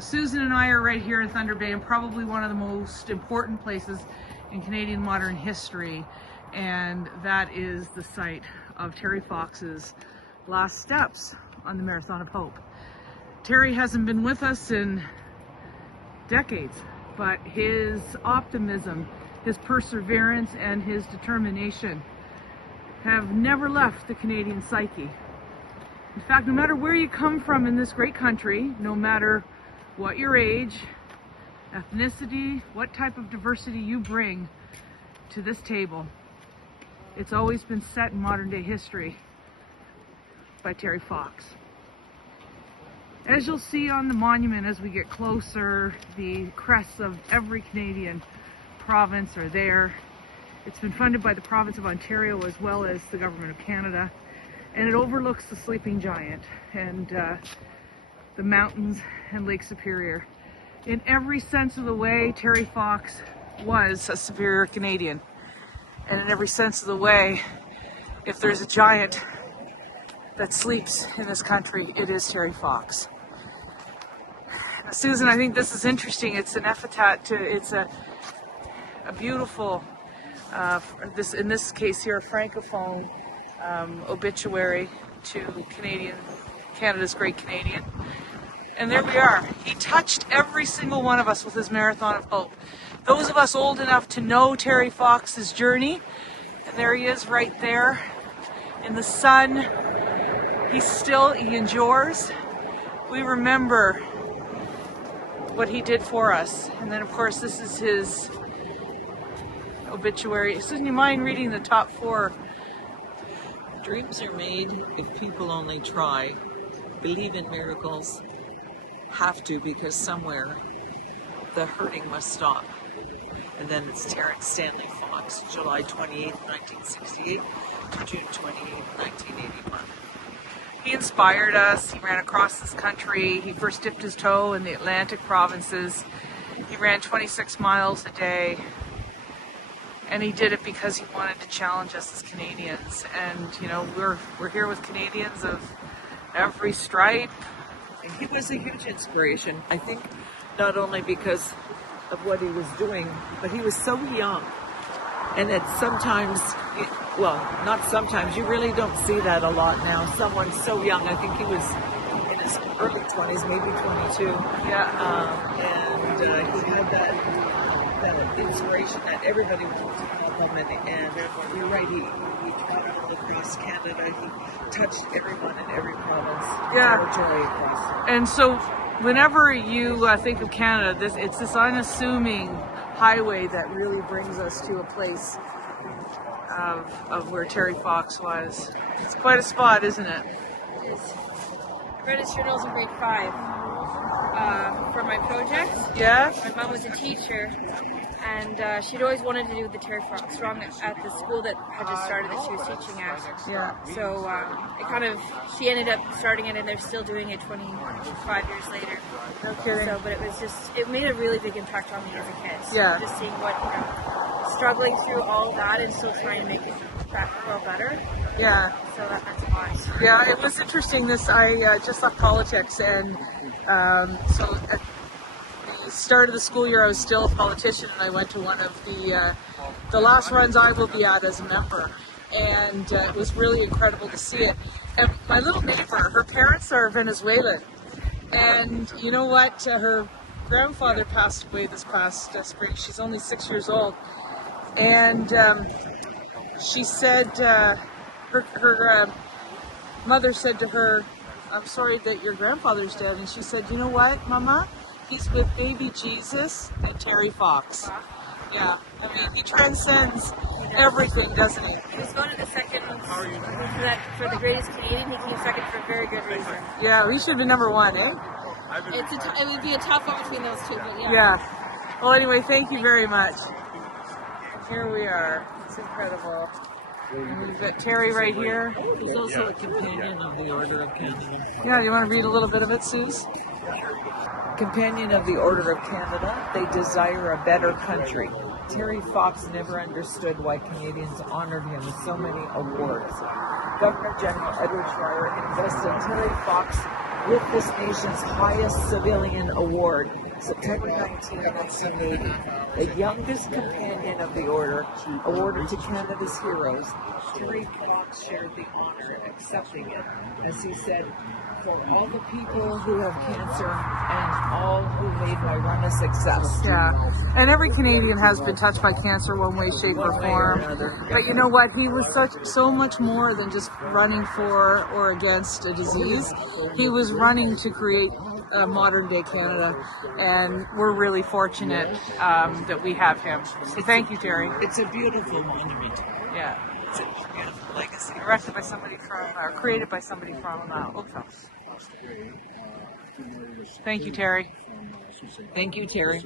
Susan and I are right here in Thunder Bay, and probably one of the most important places in Canadian modern history, and that is the site of Terry Fox's last steps on the Marathon of Hope. Terry hasn't been with us in decades, but his optimism, his perseverance, and his determination have never left the Canadian psyche. In fact, no matter where you come from in this great country, no matter what your age, ethnicity, what type of diversity you bring to this table, it's always been set in modern day history by Terry Fox. As you'll see on the monument as we get closer, the crests of every Canadian province are there. It's been funded by the province of Ontario as well as the government of Canada, and it overlooks the Sleeping Giant and the mountains and Lake Superior. In every sense of the way, Terry Fox was a superior Canadian. And in every sense of the way, if there's a giant that sleeps in this country, it is Terry Fox. Now, Susan, I think this is interesting. It's an epitaph to, it's a beautiful, in this case here, a francophone obituary to Canada's great Canadian. And there we are. He touched every single one of us with his Marathon of Hope. Those of us old enough to know Terry Fox's journey, and there he is right there in the sun. He endures. We remember what he did for us. And then of course this is his obituary. Susan, you mind reading the top four? Dreams are made if people only try. Believe in miracles. Have to, because somewhere the hurting must stop. And then it's Terrence Stanley Fox, July 28, 1968 to June 28, 1981. He inspired us. He ran across this country. He first dipped his toe in the Atlantic provinces. He ran 26 miles a day. And he did it because he wanted to challenge us as Canadians. And, you know, we're here with Canadians of every stripe. And he was a huge inspiration, I think, not only because of what he was doing, but he was so young. And that sometimes, well, not sometimes, you really don't see that a lot now. Someone so young, I think he was in his early 20s, maybe 22. Yeah. And he had that inspiration that everybody was looking up him, and you're right, he traveled across Canada, he touched everyone in every province, territory across. And so whenever you think of Canada, it's this unassuming highway that really brings us to a place of where Terry Fox was. It's quite a spot, isn't it? It is. I registered Journals in grade 5 for my project. Yeah? My mom was a teacher, and she'd always wanted to do the Terry Fox run at the school that had just started that she was teaching at. Yeah. So she ended up starting it, and they're still doing it 25 years later. No kidding. So, but it made a really big impact on me as a kid. Yeah. Just seeing what, struggling through all that and still trying to make it that world better. Yeah. So that meant a lot. Yeah, it was interesting. I just left politics, and so at the start of the school year, I was still a politician, and I went to one of the last runs I will be at as a member, and it was really incredible to see it. And my little neighbor, her parents are Venezuelan, and you know what? Her grandfather passed away this past spring. She's only 6 years old, and she said her mother said to her, "I'm sorry that your grandfather's dead." And she said, "You know what, Mama? He's with baby Jesus and Terry Fox." Yeah, I mean, he transcends everything, doesn't he? He was voted the second for the greatest Canadian. He came second for a very good reason. Yeah, he should be number one, eh? It would be a tough one between those two, but yeah. Yeah. Well, anyway, thank you very much. Here we are. It's incredible. And we've got Terry right here. He's also a companion of the Order of Canada. Yeah, you want to read a little bit of it, Suze? Companion of the Order of Canada, they desire a better country. Terry Fox never understood why Canadians honored him with so many awards. Governor General Edward Schreyer invested Terry Fox with this nation's highest civilian award, September 19, 1980. The youngest companion of the order, awarded to Canada's heroes, Terry Fox shared the honor of accepting it, as he said, "For all the people who have cancer and all who made my run a success." Yeah, and every Canadian has been touched by cancer one way, shape, or form. But you know what? He was so much more than just running for or against a disease. He was running to create modern day Canada, and we're really fortunate that we have him. So thank you, Terry. It's a beautiful monument. Yeah, It's a beautiful legacy. erected by somebody from, or created by somebody from Oak House. Thank you, Terry. Thank you, Terry.